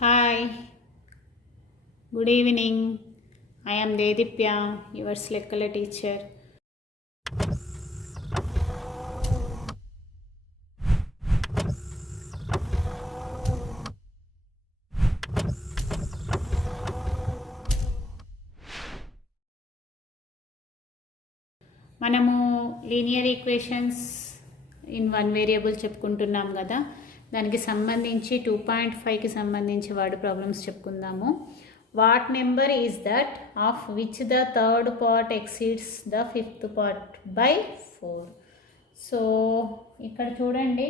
Hi, good evening. I am Dedipya, your Slekkala teacher. మనము linear equations in one variable చెప్పుకుంటున్నాం కదా, దానికి సంబంధించి 2.5కి సంబంధించి వర్డ్ ప్రాబ్లమ్స్ చెప్పుకుందాము. What number is that of which the third part exceeds the fifth part by 4. So ఇక్కడ చూడండి,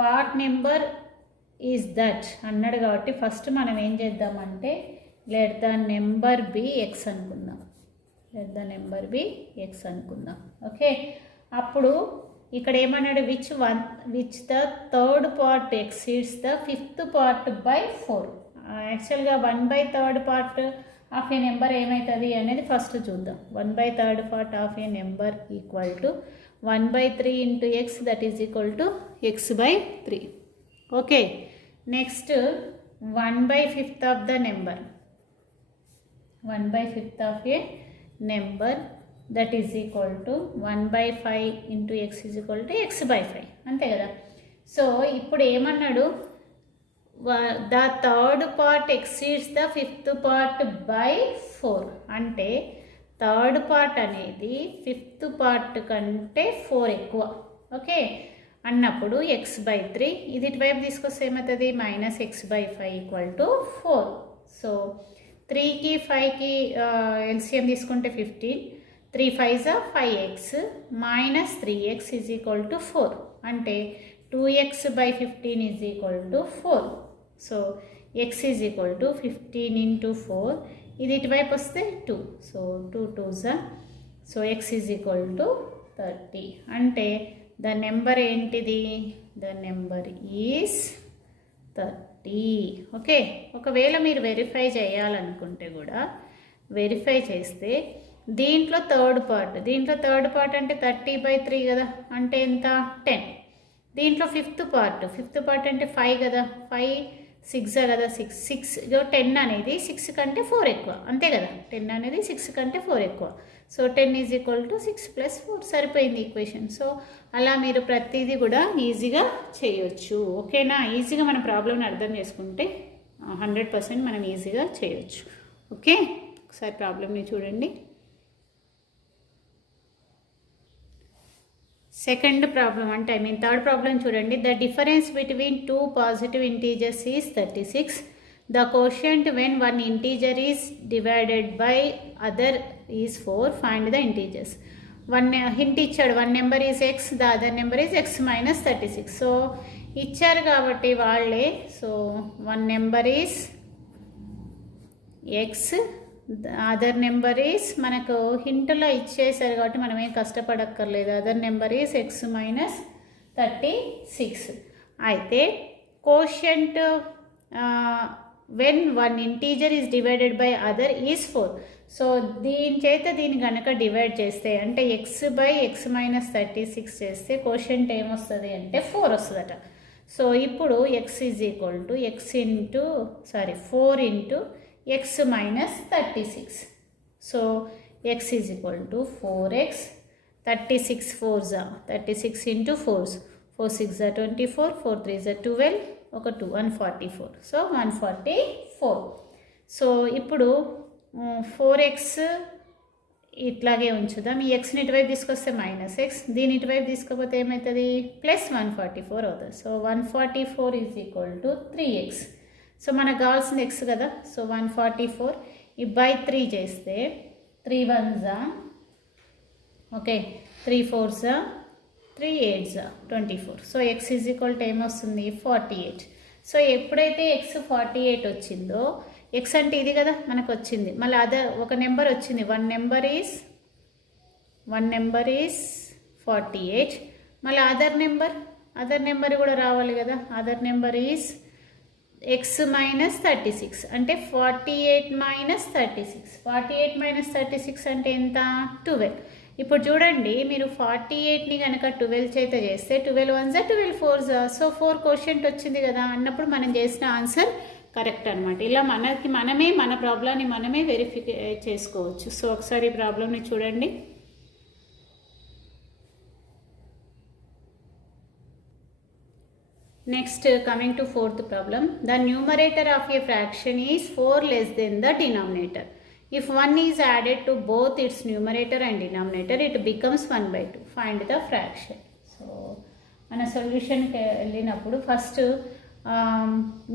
వాట్ నెంబర్ ఈజ్ దట్ అన్నాడు కాబట్టి ఫస్ట్ మనం ఏం చేద్దామంటే let the number be x అనుకుందాం. Let the number be x అనుకుందాం. ఓకే, అప్పుడు ఇక్కడ ఏమన్నాడు, which the third part exceeds the fifth part by 4. యాక్చువల్గా 1/3 పార్ట్ ఆఫ్ ఏ నెంబర్ ఏమవుతుంది అనేది ఫస్ట్ చూద్దాం. 1/3 part of A number equal to 1/3 into X, that is equal to x/3. Okay, next 1/5 of the number, 1/5 of A number that is equal to 1/5 into X is equal to x/5. అంతే కదా. So ఇప్పుడు ఏమన్నాడు, the third part exceeds the fifth part by 4. అంటే third part అనేది fifth part కంటే 4 ఎక్కువ. Okay అన్నప్పుడు x/3, ఇది ఇటువైపు తీసుకొస్తే ఏమవుతుంది, -x/5 ఈక్వల్ టు 4. సో 3కి 5కి ఎల్సిఎం తీసుకుంటే 15, 3 5 5x minus 3x is equal to 4. అంటే 2x/15 is equal to 4. So x is equal to 15 into 4, ఇది ఇటువైపు వస్తే 2. So 2 2s, so x is equal to 30. అంటే ద నెంబర్ ఏంటిది, ద నెంబర్ ఈజ్ 30. ఓకే, ఒకవేళ మీరు వెరిఫై చేయాలనుకుంటే కూడా వెరిఫై చేస్తే దీంట్లో థర్డ్ పార్ట్ అంటే 30/3 కదా, అంటే ఎంత 10. దీంట్లో ఫిఫ్త్ పార్ట్ అంటే 5 కదా, 5 6 కదా, 6 10 అనేది 6 కంటే 4 ఎక్కువ. అంతే కదా, 10 అనేది 6 కంటే 4 ఎక్కువ. సో 10 ఈజ్ ఈక్వల్ టు 6 + 4, సరిపోయింది ఈక్వేషన్. సో అలా మీరు ప్రతిదీ కూడా ఈజీగా చేయొచ్చు. ఓకేనా, ఈజీగా మన ప్రాబ్లమ్ని అర్థం చేసుకుంటే 100% మనం ఈజీగా చేయొచ్చు. ఓకే, ఒకసారి ప్రాబ్లమ్ని చూడండి. సెకండ్ ప్రాబ్లం అంటే థర్డ్ ప్రాబ్లం చూడండి. The difference between 2 positive integers is 36. The quotient when one integer is divided by other is 4. Find the integers. Hint ఇచ్చాడు, one number is x, the other number is x - 36. So ఇచ్చారు కాబట్టి వాళ్ళే, so one number is x, other number is మనకు హింట్లో ఇచ్చేసారు కాబట్టి మనం ఏం కష్టపడక్కర్లేదు. Other number is x - 36. అయితే quotient when one integer is divided by other is 4. So దీని చేత దీన్ని కనుక డివైడ్ చేస్తే అంటే x/x - 36 చేస్తే కోషియంట్ ఏమొస్తుంది అంటే 4 వస్తుందట. సో ఇప్పుడు x is equal to 4 into x - 36. So x is equal to 4x, 36 4s 36 into 4s, 4 6 24, 4 3 12, ఒక 2 144. సో 144. సో ఇప్పుడు 4x ఇట్లాగే ఉంచుదాం. ఈ ఎక్స్ని ఇటువైపు తీసుకొస్తే -x, దీని ఇటువైపు తీసుకపోతే ఏమవుతుంది, +144 అవుతుంది. So 144 is equal to 3x. So మనకు కావాల్సింది x కదా. సో 144 ఈ బై 3 చేస్తే 3 1s, okay 3 4s, 3 8s 24. So x is equal to ఏమొస్తుంది, 48. సో ఎప్పుడైతే x 48 వచ్చిందో, x అంటే ఇది కదా మనకు వచ్చింది, మళ్ళీ అదర్ ఒక నెంబర్ వచ్చింది, వన్ నెంబర్ ఈజ్ 48, మళ్ళీ అదర్ నెంబర్ కూడా రావాలి కదా. అదర్ నెంబర్ ఈజ్ x - 36 అంటే 48 - 36. 48 - 36 అంటే ఎంత, 12. ఇప్పుడు చూడండి, మీరు 48ని కనుక 12 చేత చేస్తే 12 1s 12 4s, సో 4 కోషియంట్ వచ్చింది కదా అన్నప్పుడు మనం చేసిన ఆన్సర్ కరెక్ట్ అనమాట. ఇలా మనమే మన ప్రాబ్లమ్ని మనమే వెరిఫై చేసుకోవచ్చు. సో ఒకసారి ఈ ప్రాబ్లమ్ని చూడండి. Next coming to fourth problem. The numerator of A fraction is 4 less than the denominator. If 1 is added to both its numerator and denominator, it becomes 1/2. Find the fraction. So మన సొల్యూషన్కి వెళ్ళినప్పుడు first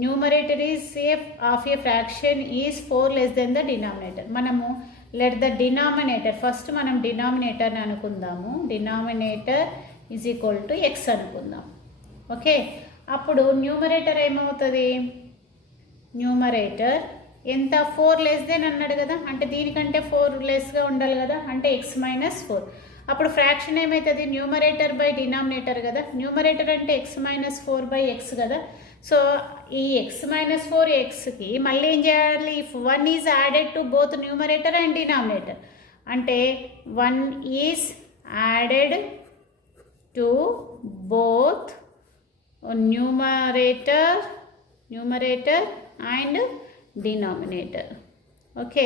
numerator is of A fraction is 4 less than the denominator. మనము let the denominator, first మనం డినామినేటర్ని అనుకుందాము. Denominator is equal to x అనుకుందాం. Okay, అప్పుడు numerator ఏమవుతుంది? Numerator ఎంత? 4 less than అన్నాడు కదా, అంటే దీనికంటే 4 లెస్గా ఉండాలి కదా, అంటే x - 4. అప్పుడు ఫ్రాక్షన్ ఏమవుతుంది? న్యూమరేటర్ బై డినామినేటర్ కదా. న్యూమరేటర్ అంటే x - 4/x కదా. సో ఈ x - 4xకి మళ్ళీ ఏం చేయాలి? If 1 is added to both numerator and denominator, అంటే 1 is added to both numerator and denominator. Okay,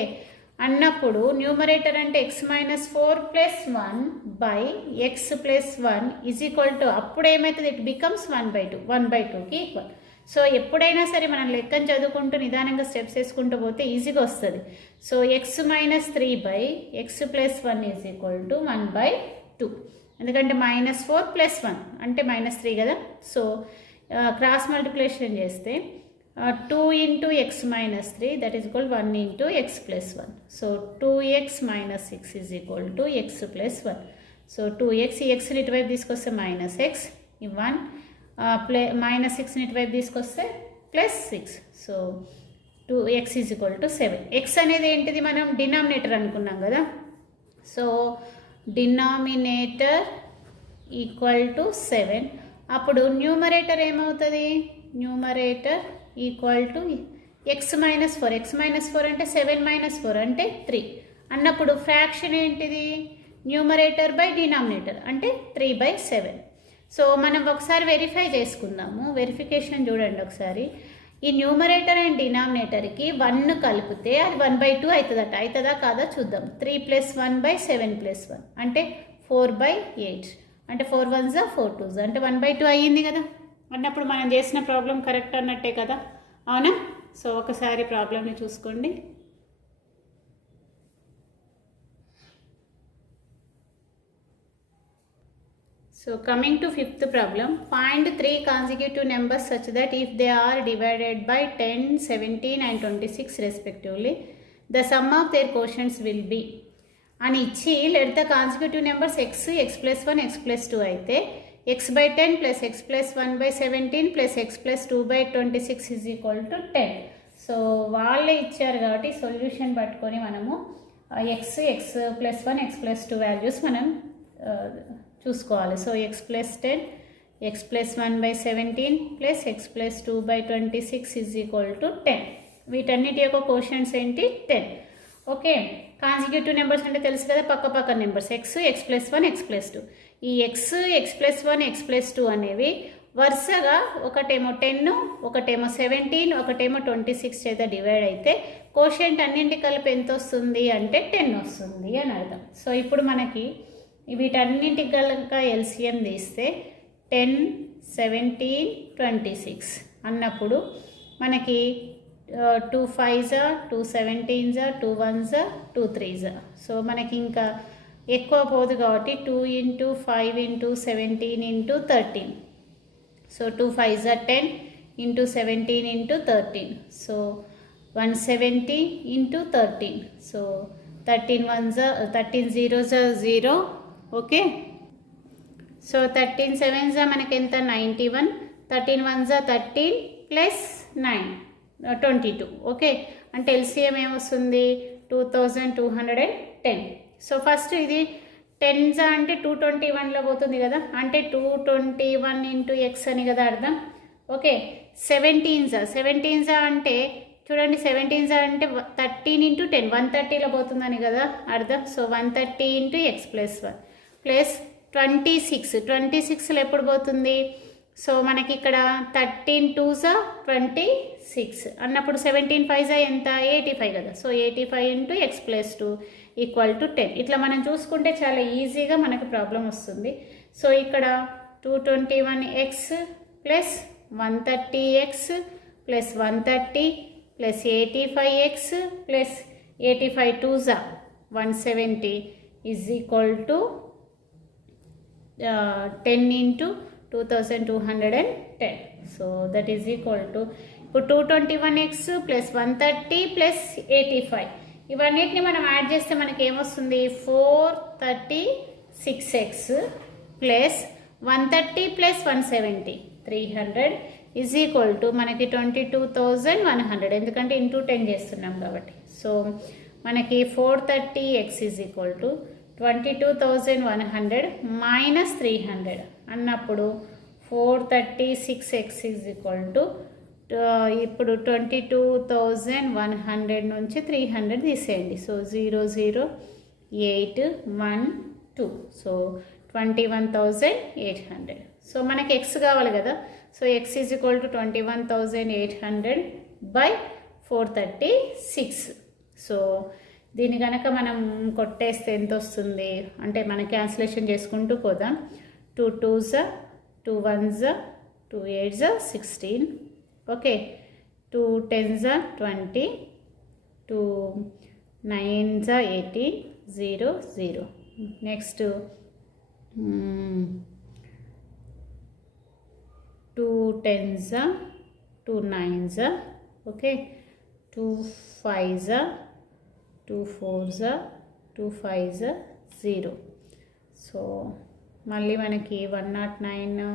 అన్నప్పుడు న్యూమరేటర్ అంటే x - 4 + 1/x + 1 is equal to, అప్పుడు ఏమవుతుంది? ఇట్ బికమ్స్ 1/2, 1/2కి ఈక్వల్. సో ఎప్పుడైనా సరే మనం లెక్కను చదువుకుంటూ నిదానంగా స్టెప్స్ వేసుకుంటూ పోతే ఈజీగా వస్తుంది. So x - 3/x + 1 is equal to 1/2. ఎందుకంటే -4 + 1 అంటే -3 కదా. సో క్రాస్ మల్టిప్లికేషన్ చేస్తే 2 × x - 3 that is equal 1 × x + 1. So 2x - 6 is equal to x + 1. So 2x, ఈ ఎక్స్ని ఇటువైపు తీసుకొస్తే -x, ఈ 1 -6ని ఇటువైపు తీసుకొస్తే +6. So 2x is equal to 7. x అనేది ఏంటిది? మనం డినామినేటర్ అనుకున్నాం కదా. So denominator equal to 7. అప్పుడు న్యూమరేటర్ ఏమవుతుంది? Numerator equal to x - 4. x - 4 అంటే 7 - 4 అంటే 3 అన్నప్పుడు ఫ్రాక్షన్ ఏంటిది? న్యూమరేటర్ బై డినామినేటర్ అంటే 3/7. సో మనం ఒకసారి వెరిఫై చేసుకుందాము. వెరిఫికేషన్ చూడండి ఒకసారి. ఈ న్యూమరేటర్ అండ్ డినామినేటర్కి 1 కలిపితే అది 1/2 అవుతుందట. అవుతుందా కాదా చూద్దాం. 3 + 1/7 + 1 అంటే 4/8. అంటే 4 1s 4 2s అంటే 1/2 అయ్యింది కదా. అన్నప్పుడు మనం చేసిన ప్రాబ్లం కరెక్ట్ అన్నట్టే కదా, అవునా? సో ఒకసారి ప్రాబ్లమ్ని చూసుకోండి. So coming to fifth problem, find 3 consecutive numbers such that if they are divided by 10, 17 and 26 respectively, the sum of their quotients will be అని ఇచ్చి let the consecutive numbers x + 1 x + 2 అయితే x/10 + x + 1/17 + x + 2/26 is equal to 10. So వాళ్ళే ఇచ్చారు కాబట్టి solution పట్టుకొని మనము x + 1 x + 2 values మనం చూసుకోవాలి. So x + 10 x + 1/17 + x + 2/26 is equal to 10. వీటన్నిటి యొక్క క్వశ్చన్స్ ఏంటి? 10. ఓకే, కాన్సిక్యూటివ్ నెంబర్స్ అంటే తెలుసు కదా, పక్క పక్క నెంబర్స్ x + 1 x + 2. ఈ x + 1 x + 2 అనేవి వరుసగా ఒకటేమో 10, ఒకటేమో 17, ఒకటేమో 26 చేత డివైడ్ అయితే కోషెంట్ అన్నింటి కలిపి ఎంత వస్తుంది అంటే 10 వస్తుంది అని అర్థం. సో ఇప్పుడు మనకి వీటన్నింటికి కనుక ఎల్సిఎం తీస్తే 10, 17, 26 అన్నప్పుడు మనకి 2 5s 2 17s 2 1s 2 3s. So మనకి ఇంకా ఎక్కువ పోదు కాబట్టి 2 × 5 × 17 × 13. So 2 5s 10 × 17 × 13. So 170 × 13. So 13 1s 13 0s 0. Okay, so 13 7s మనకి ఎంత? 91. 13 1s 13 + 9 22. ఓకే, అంటే ఎల్సిఎం ఏమొస్తుంది? 2210. సో ఫస్ట్ ఇది 10s అంటే 221లో పోతుంది కదా, అంటే 221 × x అని కదా అర్థం. ఓకే, 17s అంటే చూడండి, 17s అంటే 13 × 10 130లో పోతుందని కదా అర్థం. So 130 × x + 1 + 26. 26లో ఎప్పుడు పోతుంది? సో మనకి ఇక్కడ 13 2s 26 అన్నప్పుడు 17 5s ఎంత 85 కదా. So 85 into X plus 2 equal to 10. ఇట్లా మనం చూసుకుంటే చాలా ఈజీగా మనకు ప్రాబ్లం వస్తుంది. సో ఇక్కడ 221x plus 130x plus 130 plus 85x plus 85 2s 170 is equal to 10 into 2210. So that is equal to ఇప్పుడు 221x ప్లస్ 130 ప్లస్ 85 ఇవన్నిటిని మనం యాడ్ చేస్తే మనకి ఏమొస్తుంది 436x plus 130 plus 170 300 is equal to మనకి 22,100 ఎందుకంటే ఇంటూ 10 చేస్తున్నాం కాబట్టి. సో మనకి 430x is equal to 22,100 minus 300 అన్నప్పుడు 436x ఈజ్ ఈక్వల్ టు ఇప్పుడు 22,100 నుంచి 300 తీసేయండి. So 00812 so 21,800. సో మనకి x కావాలి కదా. So x is equal to 21,800 by 436. So దీని కనుక మనం కొట్టేస్తే ఎంత వస్తుంది అంటే మన క్యాన్సిలేషన్ చేసుకుంటూ పోదాం. 2 2s 2 1s 2 8s 16 okay 2 10s 20 2 9s 80 0 0. Next 2 10s 2 9s okay 2 5s 2 4s 2 5s 0. So మళ్ళీ మనకి 109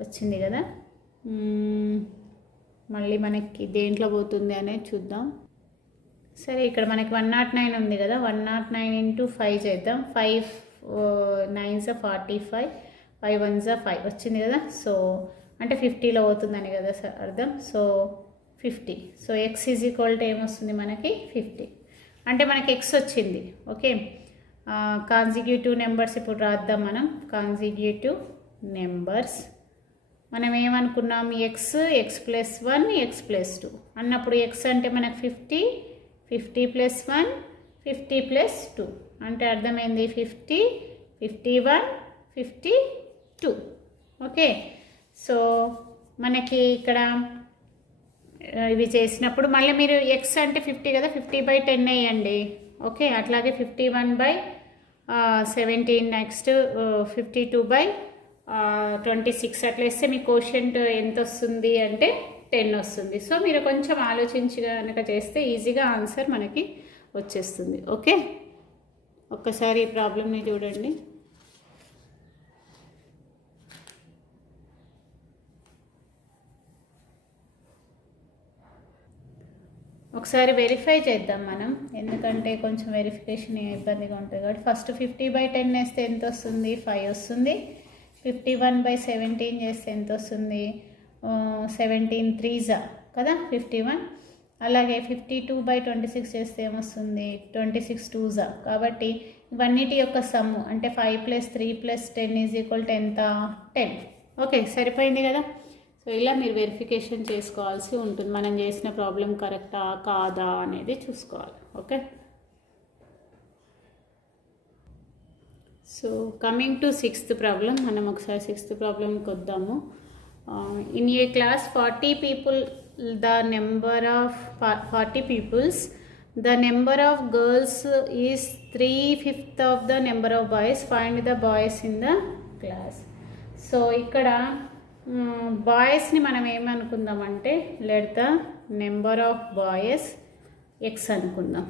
వచ్చింది కదా. మళ్ళీ మనకి దేంట్లో పోతుంది అనేది చూద్దాం. సరే ఇక్కడ మనకి 109 ఉంది కదా. 109 ఇంటూ 5 చేద్దాం. 5 9s 45 5 1s 5 వచ్చింది కదా. సో అంటే 50లో అవుతుందని కదా అర్థం. So 50. So X is equal to ఏమొస్తుంది మనకి 50 అంటే మనకి ఎక్స్ వచ్చింది. ఓకే కాన్సిక్యూటివ్ నెంబర్స్ ఇప్పుడు రాద్దాం మనం. కాన్సిక్యూటివ్ నెంబర్స్ మనం ఏమనుకున్నాం x x plus 1 x plus 2 అన్నప్పుడు ఎక్స్ అంటే మనకు 50 50 ప్లస్ 1 50 ప్లస్ 2 అంటే అర్థమైంది 50 51 52. ఓకే సో మనకి ఇక్కడ ఇవి చేసినప్పుడు మళ్ళీ మీరు ఎక్స్ అంటే 50 కదా 50/10 వేయండి. ఓకే అట్లాగే 51/17 నెక్స్ట్ 52/26 అట్లా వేస్తే మీ కోషెంట్ ఎంత వస్తుంది అంటే 10 వస్తుంది. సో మీరు కొంచెం ఆలోచించి కనుక చేస్తే ఈజీగా ఆన్సర్ మనకి వచ్చేస్తుంది. ఓకే ఒక్కసారి ఈ ప్రాబ్లమ్ని చూడండి. ఒకసారి వెరిఫై చేద్దాం మనం ఎందుకంటే కొంచెం వెరిఫికేషన్ ఇబ్బందిగా ఉంటుంది కాబట్టి. ఫస్ట్ 50/10 వేస్తే ఎంత వస్తుంది 5 వస్తుంది. 51/17 చేస్తే ఎంత వస్తుంది 17 3s కదా 51. అలాగే 52/26 చేస్తే ఏమొస్తుంది 26 2s. కాబట్టి ఇవన్నిటి యొక్క సమ్ము అంటే 5 + 3 + 10 ఈజ్ ఈక్వల్ టు ఎంత 10. ఓకే సరిపోయింది కదా. సో ఇలా మీరు వెరిఫికేషన్ చేసుకోవాల్సి ఉంటుంది. మనం చేసిన ప్రాబ్లం కరెక్టా కాదా అనేది చూసుకోవాలి. Okay so coming to 6th problem. మనం ఒకసారి 6th ప్రాబ్లంకి వద్దాము. In a class 40 people the number of 40 peoples the number of girls is 3/5 of the number of boys. Find the boys in the class. So ఇక్కడ బాయ్స్ని మనం ఏమనుకుందామంటే let the number of boys x అనుకుందాం.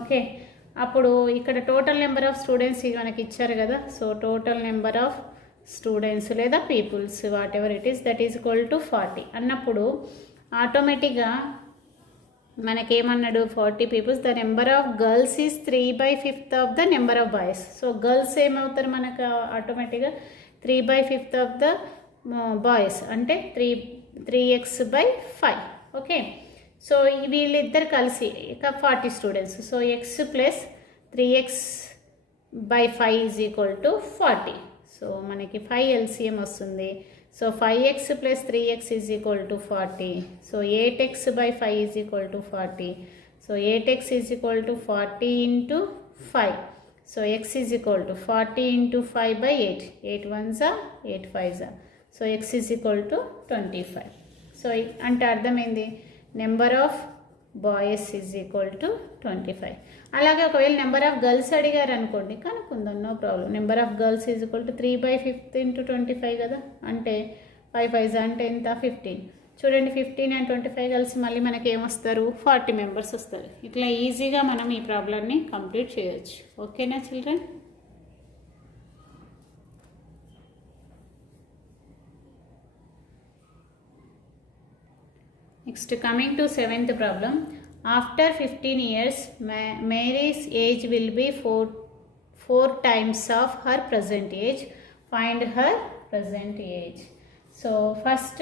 Okay అప్పుడు ఇక్కడ total number of students మనకి ఇచ్చారు కదా. So total number of students లేదా peoples what it is that is equal to 40 అన్నప్పుడు ఆటోమేటిక్గా మనకేమన్నాడు 40 peoples the number of girls is 3/5 of the number of boys. So girls ఏమవుతారు మనకు ఆటోమేటిక్గా 3/5 ఆఫ్ ద బాయ్స్ అంటే 3x/5. ఓకే సో వీళ్ళిద్దరు కలిసి ఇక 40 students. So X plus 3x/5 is equal to 40. So మనకి 5 LCM వస్తుంది. So 5x plus 3x is equal to 40. So 8x by 5 is equal to 40. So 8x is equal to 40 into 5. So x is equal to 40 into 5 by 8. 8 ones are 8 5s are. So x is equal to 25. So ante ardhamaindi number of boys is equal to 25. అలాగే ఒకవేళ number of girls అడిగారు అనుకోండి కనుక్కుందాం, no problem. Number of girls is equal to 3/5 into 25 కదా, అంటే 5 5s అంటే ఎంత 15. చూడండి 15 and 25 కలిసి మళ్ళీ మనకి ఏమొస్తారు 40 మెంబర్స్ వస్తారు. ఇట్లా ఈజీగా మనం ఈ ప్రాబ్లమ్ని కంప్లీట్ చేయొచ్చు. ఓకేనా children? Next coming to 7th problem. After 15 years, Mary's age will be 4 times of her present age. Find her present age. So first,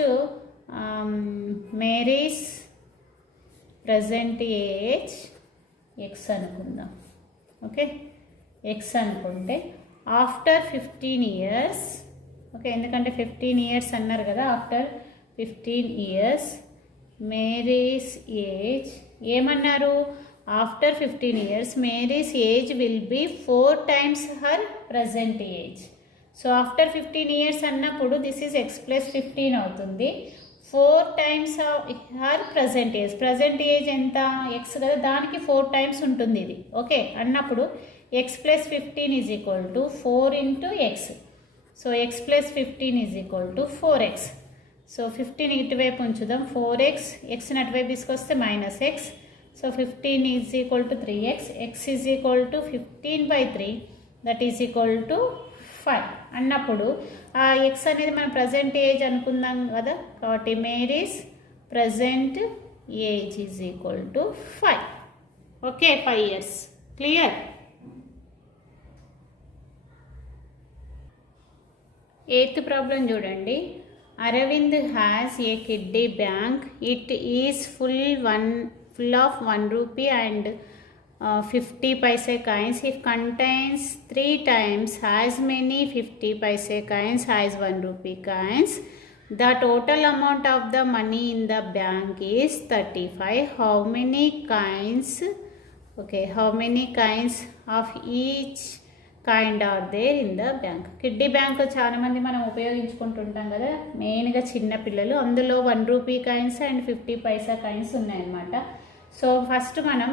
Mary's present age x అనుకుందాం. ఓకే, x అనుకుంటే ఆఫ్టర్ 15 years, ఓకే, ఎందుకంటే 15 years అన్నారు కదా, after 15 years Mary's age ఏమన్నారు, after 15 years Mary's age will be 4 times her present age. So after 15 years అన్నప్పుడు this is x plus 15 అవుతుంది. 4 times her present age. Present age ఎంత x కదా, దానికి 4 times ఉంటుంది ఇది. ఓకే అన్నప్పుడు x plus 15 is equal to 4 into x. So x plus 15 is equal to 4x. So 15 ఇటువైపు ఉంచుదాం, 4x, xని అటువైపు తీసుకొస్తే -x. So 15 is equal to 3x. x is equal to 15/3, that is equal to 5 అన్నప్పుడు ఆ x అనేది మన present age అనుకుందాం కదా, కాబట్టి Mary's present age is equal to 5. Okay, 5 years. Clear? 8th problem చూడండి. Aravind has a kiddy bank. It is full of 1 rupee and 50 paise coins. It contains 3 times as many 50 paise coins as 1 rupee coins. The total amount of the money in the bank is 35. How many coins? Okay, how many coins of each kind are there in the bank? Kiddie bank చాలా మంది మనం ఉపయోగించుకుంటుంటాం కదా, మెయిన్గా చిన్న పిల్లలు. అందులో 1 rupee coins and 50 paisa coins ఉన్నాయన్నమాట. So first మనం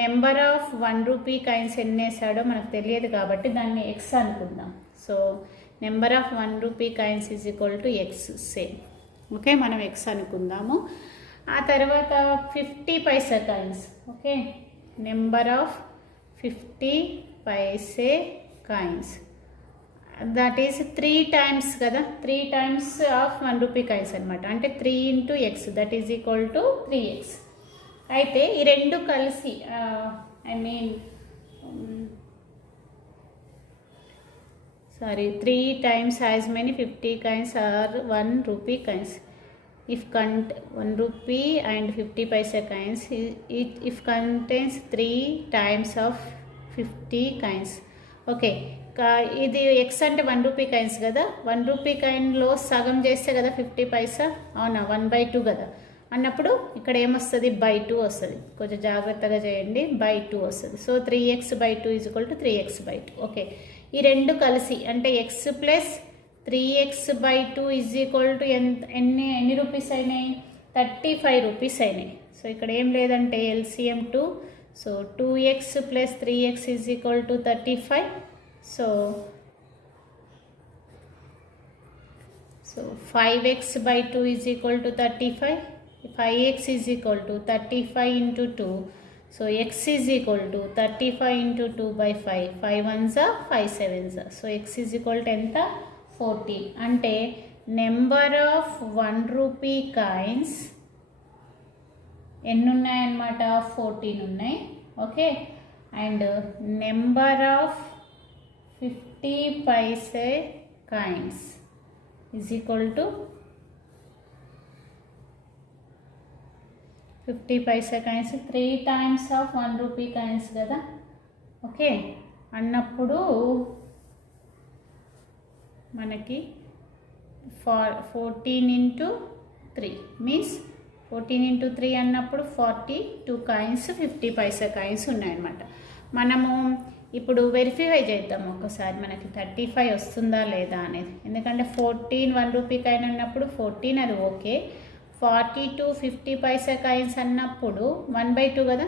నెంబర్ ఆఫ్ 1 రూపీ కాయిన్స్ ఎన్ని వేసాడో మనకు తెలియదు కాబట్టి దాన్ని ఎక్స్ అనుకుందాం. So number of 1 rupee coins is equal to x same. Okay, మనం ఎక్స్ అనుకుందాము. ఆ తర్వాత 50 paisa coins. Okay, number of 50 paise coins, that is 3 times కదా, 3 times ఆఫ్ 1 రూపీ కాయిన్స్ అనమాట. అంటే 3 into x, that is equal to 3x. అయితే ఈ రెండు కలిసి I mean 3 times as many 50 coins are 1 rupee coins. If 1 rupee and 50 paisa coins, if contains 3 times of 50 coins. Okay, ఇది X అంటే 1 rupee coins కదా, 1 rupee కాయిన్లో సగం చేస్తే కదా 50 పైసా, అవునా, 1/2 కదా అన్నప్పుడు ఇక్కడ ఏమొస్తుంది, by2 వస్తుంది. కొంచెం జాగ్రత్తగా చేయండి, by2 వస్తుంది. So 3x/2 is equal to 3x/2. Okay, ఈ రెండు కలిసి అంటే x plus 3x/2 is equal to ఎన్ని రూపీస్ అయినాయి, 35 రూపీస్ అయినాయి. సో ఇక్కడ ఏం లేదంటే LCM 2. So 2x plus 3x is equal to 35. So 5x/2 is equal to 35. 5x is equal to 35 into 2. So x is equal to 35 into 2/5. 5 ones are 5 sevens are. So x is equal to ఎంత 14. అంటే number of 1 rupee coins ఎన్ని ఉన్నాయన్నమాట, 14 ఉన్నాయి. Okay, and number of 50 paise coins is equal to 50 paisa coins 3 times of 1 rupee coins కదా. Okay అన్నప్పుడు మనకి 14 into 3 means 14 into 3 అన్నప్పుడు 42 coins 50 paisa coins ఉన్నాయన్నమాట. మనము ఇప్పుడు వెరిఫై చేద్దాం ఒకసారి మనకి 35 వస్తుందా లేదా అనేది. ఎందుకంటే 14 1 రూపీ కాయిన్ అన్నప్పుడు 14 అది ఓకే. 42 50 పైసా కాయిన్స్ అన్నప్పుడు 1/2 కదా,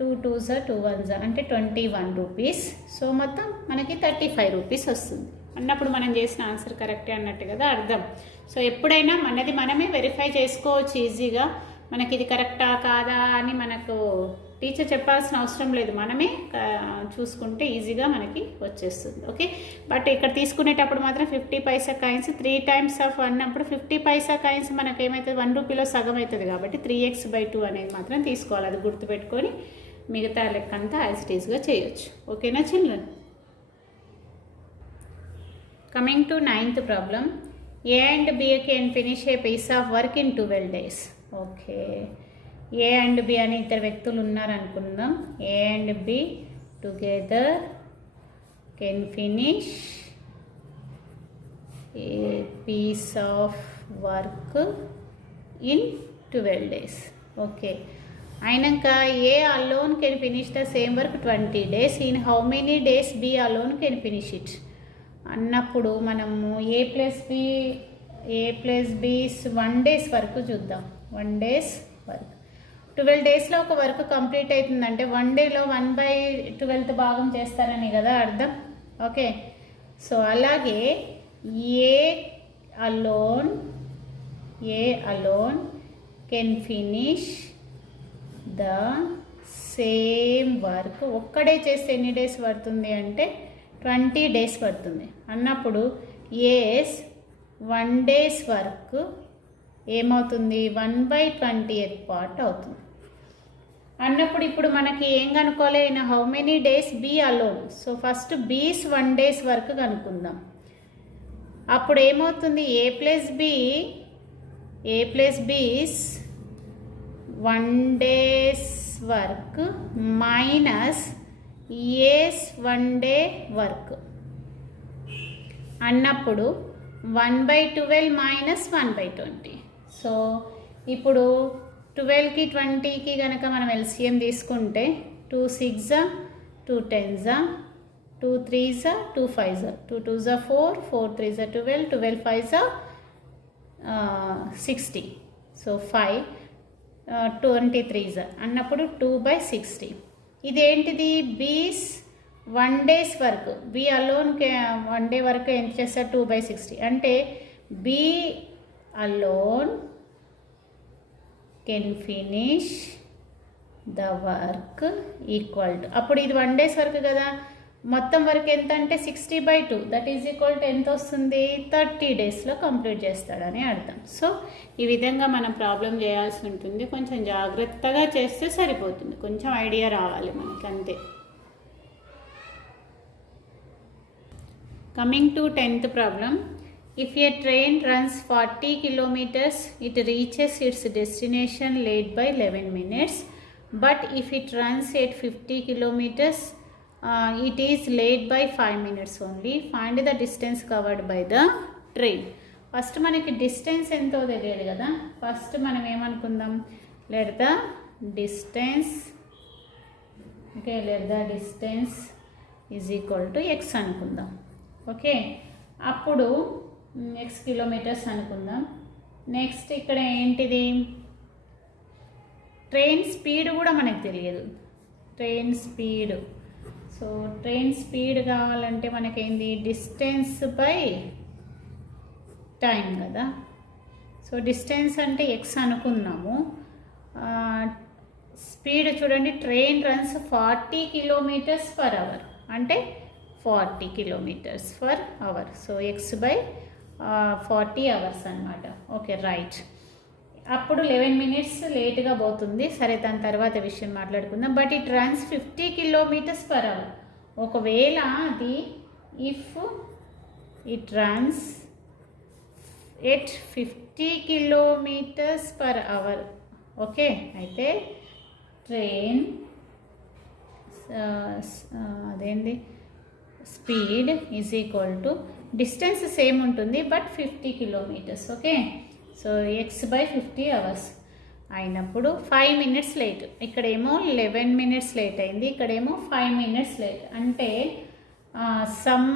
2 2s 2 1s అంటే 21 రూపీస్. సో మొత్తం మనకి 35 రూపీస్ వస్తుంది అన్నప్పుడు మనం చేసిన ఆన్సర్ కరెక్టే అన్నట్టు కదా అర్థం. సో ఎప్పుడైనా మనది మనమే వెరిఫై చేసుకోవచ్చు ఈజీగా. మనకి ఇది కరెక్టా కాదా అని మనకు టీచర్ చెప్పాల్సిన అవసరం లేదు, మనమే చూసుకుంటే ఈజీగా మనకి వచ్చేస్తుంది. ఓకే, బట్ ఇక్కడ తీసుకునేటప్పుడు మాత్రం 50 పైసా కాయిన్స్ 3 times ఆఫ్ అన్నప్పుడు 50 పైసా కాయిన్స్ మనకు ఏమవుతుంది, 1 రూపీలో సగం అవుతుంది కాబట్టి 3x/2 అనేది మాత్రం తీసుకోవాలి. అది గుర్తుపెట్టుకొని మిగతా లెక్క అంతా యాజ్ ఇట్ ఈస్గా చేయొచ్చు. ఓకేనా children? Coming to 9th problem. A and B can finish a piece of work in 12 days. Okay, A and B అని ఇద్దరు వ్యక్తులు ఉన్నారనుకుందాం. A and B together can finish a piece of work in 12 days. Okay, అయినాక A alone can finish the same work 20 days. In how many days B alone can finish it అన్నప్పుడు మనము ఏ plus B 1 days వరకు చూద్దాం. 1 days work 12 daysలో ఒక work complete అవుతుందంటే 1 dayలో 1/12 భాగం చేస్తారని కదా అర్థం. ఓకే, సో అలాగే A alone can finish the same work. ఒక్కడే చేస్తే ఎన్ని డేస్ పడుతుంది అంటే 20 days పడుతుంది అన్నప్పుడు ఏస్ 1 days వర్క్ ఏమవుతుంది, 1/20th పార్ట్ అవుతుంది అన్నప్పుడు ఇప్పుడు మనకి ఏం కనుక్కోవాలి, in how many days B alone. So first B's 1 days work కనుక్కుందాం. అప్పుడు ఏమవుతుంది, ఏ ప్లస్ బీస్ 1 days వర్క్ మైనస్ ఏస్ 1 day వర్క్ అన్నప్పుడు 1/12 మైనస్ 1/20. సో ఇప్పుడు 12కి 20కి కనుక మనం ఎల్సిఎం తీసుకుంటే 2 6s 2 10s 2 3s 2 5s 2 2s 4 4 3s 12 12 5s 60. So 5 23s అన్నప్పుడు 2/60. ఇదేంటిది, B's 1 days work. B alone 1 day వరకు ఎంత చేస్తారు, 2/60. అంటే B alone can finish the work equal to, అప్పుడు ఇది 1 days వర్క్ కదా, మొత్తం వర్క్ ఎంత అంటే 60/2 దట్ ఈజ్ ఈక్వల్ టు ఎంత వస్తుంది, 30 daysలో కంప్లీట్ చేస్తాడని అర్థం. సో ఈ విధంగా మనం ప్రాబ్లం చేయాల్సి ఉంటుంది. కొంచెం జాగ్రత్తగా చేస్తే సరిపోతుంది, కొంచెం ఐడియా రావాలి మనకి అంతే. Coming to 10th problem. If A train runs 40 kilometers it reaches its destination late by 11 minutes, but if it runs at 50 kilometers it is late by 5 minutes only. Find the distance covered by the train. First మనకి distance ఎంతో తెలియదు కదా. First మనం ఏమనుకుందాం, let the distance is equal to x అనుకుందాం. Okay, అప్పుడు x kilometres అనుకుందాం. Next ఇక్కడ ఏంటిది, ట్రైన్ స్పీడ్ కూడా మనకు తెలియదు, train speed. So train speed కావాలంటే మనకేంది, డిస్టెన్స్ బై టైం కదా. సో డిస్టెన్స్ అంటే ఎక్స్ అనుకున్నాము. స్పీడ్ చూడండి, train runs 40 kilometers per hour అంటే 40 kilometers per hour. So x by 40 hours అనమాట. Okay right. అప్పుడు 11 minutes లేట్గా పోతుంది. సరే, దాని తర్వాత విషయం మాట్లాడుకుందాం. But it runs 50 kilometers per hour. ఒకవేళ అది if it runs at 50 kilometers per hour. Okay, అయితే ట్రైన్ అదేంటి speed is equal to distance same ఉంటుంది but 50 kilometres. Okay, so x/50 hours అయినప్పుడు 5 మినిట్స్ లేట్. ఇక్కడేమో 11 మినిట్స్ లేట్ అయింది, ఇక్కడేమో 5 minutes late. అంటే some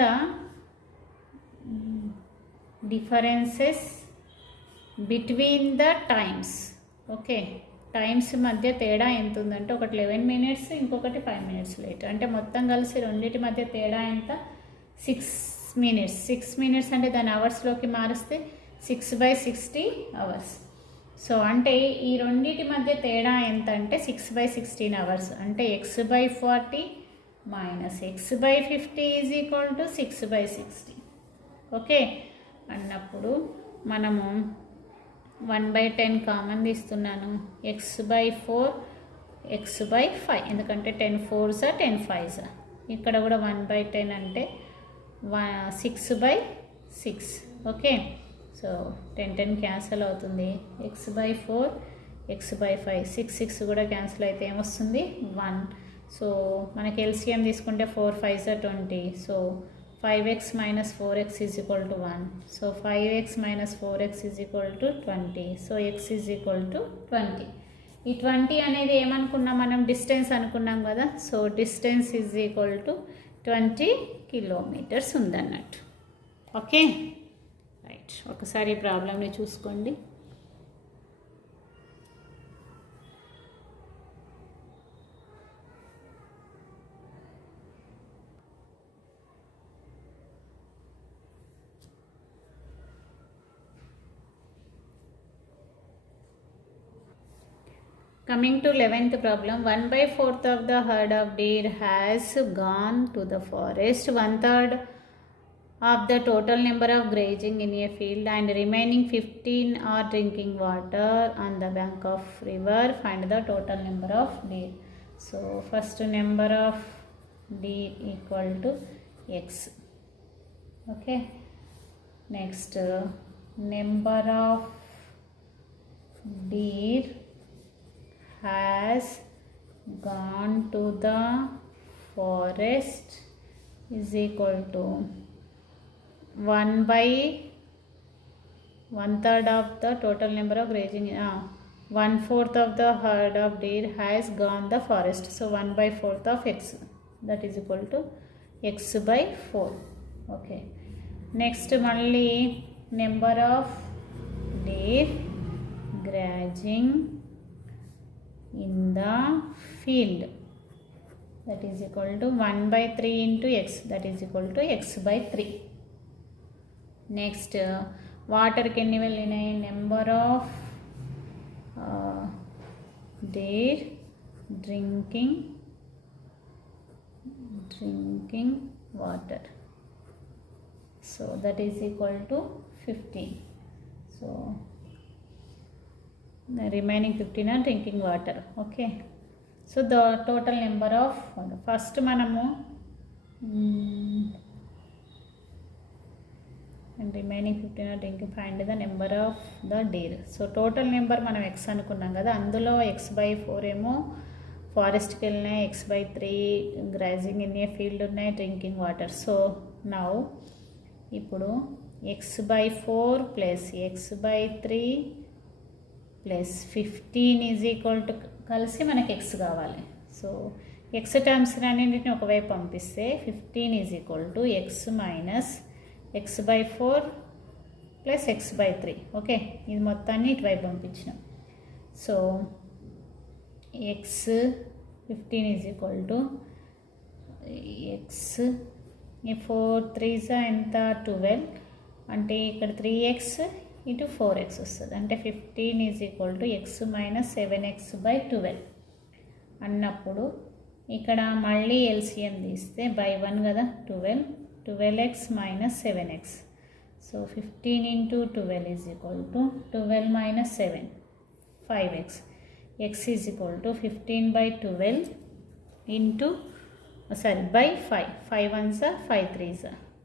the differences between the times. Okay, times మధ్య తేడా ఎంత ఉందంటే ఒకటి 11 మినిట్స్, ఇంకొకటి 5 మినిట్స్ లేట్. అంటే మొత్తం కలిసి రెండింటి మధ్య తేడా ఎంత? 6 మినిట్స్. 6 మినిట్స్ అంటే దాని అవర్స్లోకి మారిస్తే 6/60 అవర్స్. సో అంటే ఈ రెండింటి మధ్య తేడా ఎంత అంటే 6/16 అవర్స్. అంటే x/40 minus x/50 is equal to 6/60. Okay అన్నప్పుడు మనము 1/10 కామన్ తీస్తున్నాను. x/4 x/5 ఎందుకంటే 10 4s 10 5s. ఇక్కడ కూడా 1/10 అంటే 6/6. ఓకే, సో 10 క్యాన్సిల్ అవుతుంది. x/4 x/5 6 కూడా క్యాన్సిల్ అయితే ఏమొస్తుంది? 1. సో మనకి ఎల్సిఎం తీసుకుంటే 4 5s 20. So 5x minus 4x is equal to 1. So 5x minus 4x is equal to 20. So x is equal to 20. ఈ 20 అనేది ఏమనుకున్నాం మనం? డిస్టెన్స్ అనుకున్నాం కదా. So distance is equal to 20 kilometres ఉందన్నట్టు. ఓకే రైట్, ఒకసారి ఈ ప్రాబ్లమ్ని చూసుకోండి. Coming to 11th problem, 1/4 of the herd of deer has gone to the forest. 1/3 of the total number of grazing in a field and remaining 15 are drinking water on the bank of river. Find the total number of deer. So first number of deer equal to x. Okay. Next number of deer has gone to the forest is equal to 1/1/3 of the total number of grazing. 1/4 of the herd of deer has gone the forest. So 1/4 of x, that is equal to x/4. Okay, next only number of deer grazing in the field, that is equal to 1/3 into x, that is equal to x/3. Next water కి ఎన్ని వెళ్ళినాయి? Number of deer drinking water, so that is equal to 15. So the remaining 15 are drinking water. Okay, so the total number of first manamu and remaining 15 are drinking. Find the number of the deer. So total number మనం x అనుకున్నాం కదా, అందులో x/4 ఏమో ఫారెస్ట్కి వెళ్ళినాయి, x/3 grazing in a field ఉన్నాయి, drinking water. So now ఇప్పుడు x/4 plus x/3 plus 15 is equal to కలిసి మనకి x కావాలి. సో x టర్మ్స్ అన్నింటిని ఒకవైపు పంపిస్తే 15 is equal to x minus x/4 plus x/3. Okay, ఇది మొత్తాన్ని ఇటువైపు పంపించినాం. So x 15 is equal to x, ఈ 4 3s ఎంత 12, అంటే ఇక్కడ 3x ఇంటూ 4x వస్తుంది. అంటే 15 is equal to x minus 7x/12 అన్నప్పుడు ఇక్కడ మళ్ళీ ఎల్సిఎం తీస్తే బై 1 కదా, 12x minus 7x. So 15 into 12 is equal to 12 minus 7 5x. x is equal to 15/12 into by 5. 5 1s 5 3s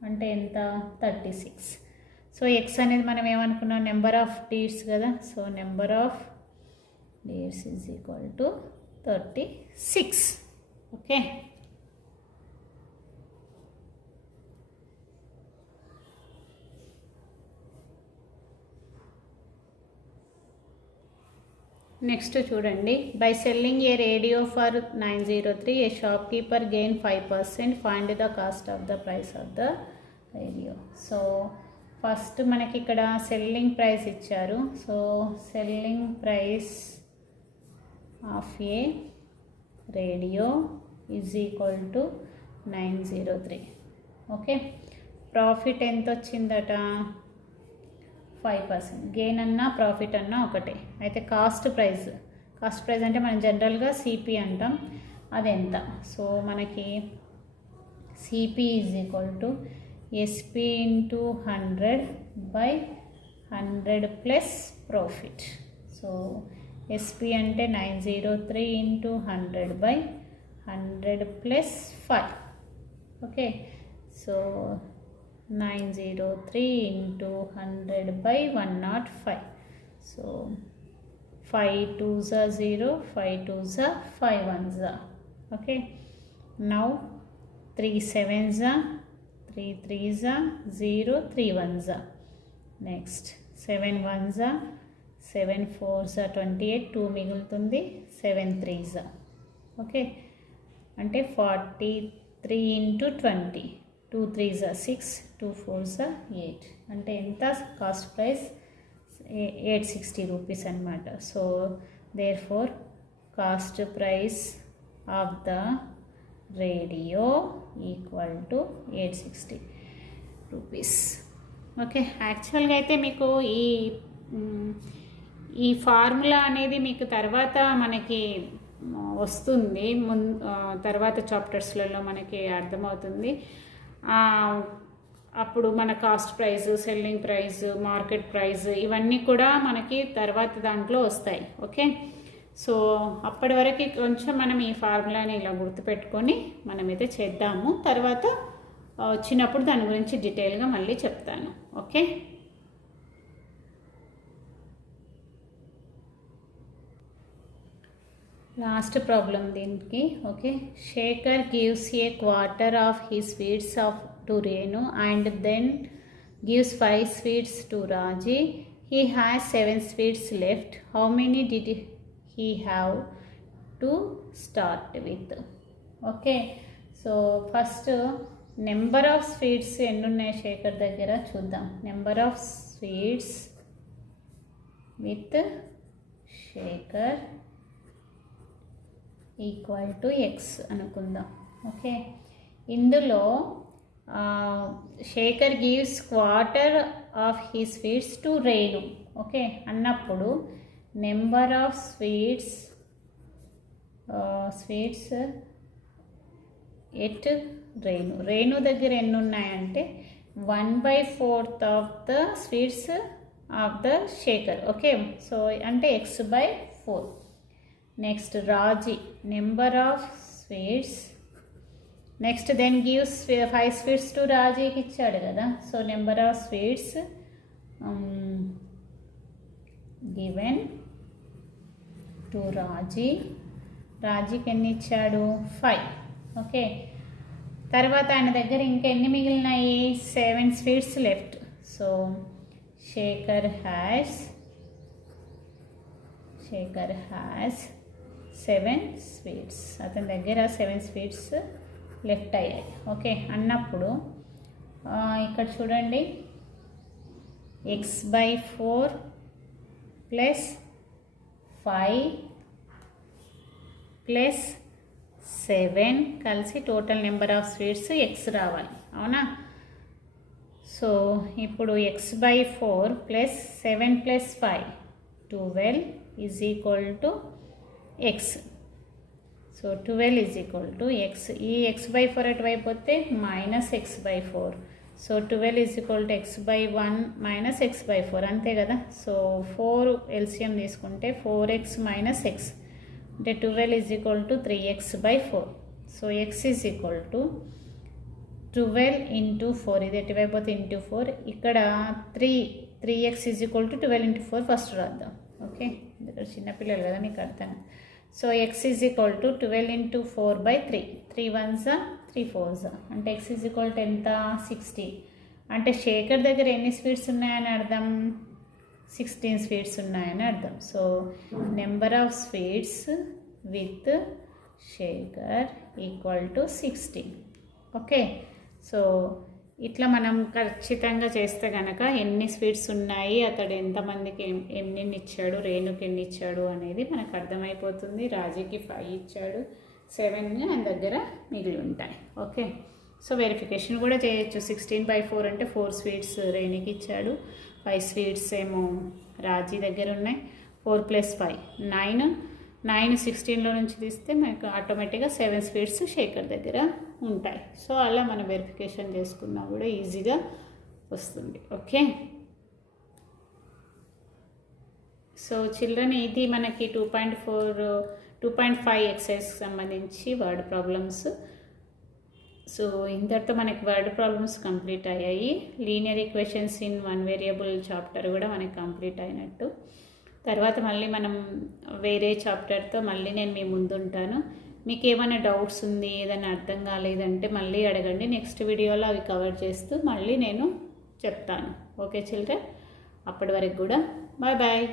అంటే ఎంత 36. సో ఎక్స్ అనేది మనం ఏమనుకున్నాం? నెంబర్ ఆఫ్ డీర్స్ కదా. So number of deers is equal to 36. Okay. Next చూడండి, by selling a radio for 903 a shopkeeper gain 5%, find the cost of the price of the radio. So first మనకి ఇక్కడ selling price ఇచ్చారు. So selling price of a radio is equal to 903. Okay, profit ఎంత వచ్చిందట, 5%. Gain అన్నా profit అన్నా ఒకటే. అయితే cost price అంటే మనం జనరల్గా సిపి అంటాం, అదెంత. సో మనకి CP is equal to SP into 100/100 plus profit. So SP అంటే 903 into 100/100 plus 5. Okay, so 903 into 100/105. So 5 2s are 0, 5 2s are 5 1s are. Okay, now 3 7s are 3 3s are 0, 3 1s are. Next 7 1s are 7 4s are 28, 2 మిగులుతుంది, 7 3s are. Okay, అంటే 43 into 20, 2 3s are 6, 2 4s are 8. అంటే ఎంత, cost price 860 rupees అనమాట. So therefore cost price of the radio equal to 860 rupees. Okay, యాక్చువల్గా అయితే మీకు ఈ formula అనేది మీకు తర్వాత మనకి వస్తుంది, తర్వాత చాప్టర్స్లలో మనకి అర్థమవుతుంది. అప్పుడు మన cost price, selling price, market price ఇవన్నీ కూడా మనకి తర్వాత దాంట్లో వస్తాయి. ఓకే, సో అప్పటి వరకు కొంచెం మనం ఈ ఫార్ములాని ఇలా గుర్తుపెట్టుకొని మనమైతే చేద్దాము. తర్వాత వచ్చినప్పుడు దాని గురించి డీటెయిల్గా మళ్ళీ చెప్తాను. ఓకే, లాస్ట్ ప్రాబ్లం దీనికి. Okay, Shekhar gives a quarter of his sweets to Renu and then gives 5 sweets to Raji. He has 7 sweets left. How many did he have to start with? Okay, so first number of sweets ఎన్ని ఉన్నాయి శేఖర్ దగ్గర చూద్దాం. Number of sweets with Shekhar equal to x అనుకుందాం. Okay, ఇందులో Shekhar gives quarter of he sweets to Renu. Okay, అన్నప్పుడు number of sweets at Renu దగ్గర ఎన్ని ఉన్నాయంటే 1/4 of the sweets of the Shekhar. Okay, so అంటే x/4. Next Raji, number of sweets. Next then gives 5 sweets to రాజీకి ఇచ్చాడు కదా. So number of sweets given to రాజీకి ఎన్ని ఇచ్చాడు, 5. ఓకే, తర్వాత ఆయన దగ్గర ఇంకెన్ని మిగిలినాయి, 7 sweets left. So Shekhar has 7 sweets. అతని దగ్గర 7 స్వీట్స్ లెఫ్ట్ అయ్యాయి. ఓకే, అన్నప్పుడు ఇక్కడ చూడండి, x/4 ప్లస్ 5 ప్లస్ 7 కలిసి total number of sweets X రావాలి, అవునా. సో ఇప్పుడు x/4 plus 7 plus 5 12 is equal to X. So 12 is equal to X. ఈ x/4 ఎటువైపు వస్తే -x/4. So 12 is equal to x/1 minus x/4, అంతే కదా. సో 4 ఎల్సిఎం తీసుకుంటే 4x మైనస్ x అంటే 12 is equal to 3x/4. So x is equal to 12 into 4, ఇది ఎటువైపు పోతే ఇంటూ 4. ఇక్కడ 3x is equal to 12 into 4 first రాద్దాం. ఓకే, ఇక్కడ చిన్నపిల్లలు కదా, మీకు అర్థం. So x is equal to 12 into 4/3, 3 1s 3 4s, అంటే x ఈజ్ ఈక్వల్ టు ఎంత, 60. అంటే శేఖర్ దగ్గర ఎన్ని స్వీట్స్ ఉన్నాయని అర్థం, 16 స్వీట్స్ ఉన్నాయని అర్థం. So number of sweets with Shekhar equal to 16. Okay, so ఇట్లా మనం ఖచ్చితంగా చేస్తే కనుక ఎన్ని స్వీట్స్ ఉన్నాయి, అతడు ఎంతమందికి ఎన్ని ఇచ్చాడు, రేణుకి ఎన్ని ఇచ్చాడు అనేది మనకు అర్థమైపోతుంది. రాజీకి 5 ఇచ్చాడు, 7 ఆయన దగ్గర మిగిలి ఉంటాయి. ఓకే, సో వెరిఫికేషన్ కూడా చేయొచ్చు. 16/4 అంటే 4 స్వీట్స్ రేణుకి ఇచ్చాడు, 5 స్వీట్స్ ఏమో రాజీ దగ్గర ఉన్నాయి. 4 + 5 9 16లో నుంచి తీస్తే మనకు ఆటోమేటిక్గా 7 స్వీట్స్ శేఖర్ దగ్గర ఉంటాయి. సో అలా మనం వెరిఫికేషన్ చేసుకున్నా కూడా ఈజీగా వస్తుంది. ఓకే, సో చిల్డ్రన్ ఇది మనకి 2.5 ఎక్సైజ్కి సంబంధించి వర్డ్ ప్రాబ్లమ్స్. సో ఇంతటితో మనకి వర్డ్ ప్రాబ్లమ్స్ కంప్లీట్ అయ్యాయి. Linear equations in 1 variable chapter కూడా మనకి కంప్లీట్ అయినట్టు. తర్వాత మళ్ళీ మనం వేరే చాప్టర్తో మళ్ళీ నేను మీ ముందు ఉంటాను. మీకు ఏమైనా డౌట్స్ ఉంది, ఏదైనా అర్థం కాలేదంటే మళ్ళీ అడగండి. నెక్స్ట్ వీడియోలో అవి కవర్ చేస్తూ మళ్ళీ నేను చెప్తాను. ఓకే చిల్డ్రన్, అప్పటి వరకు కూడా బాయ్ బాయ్.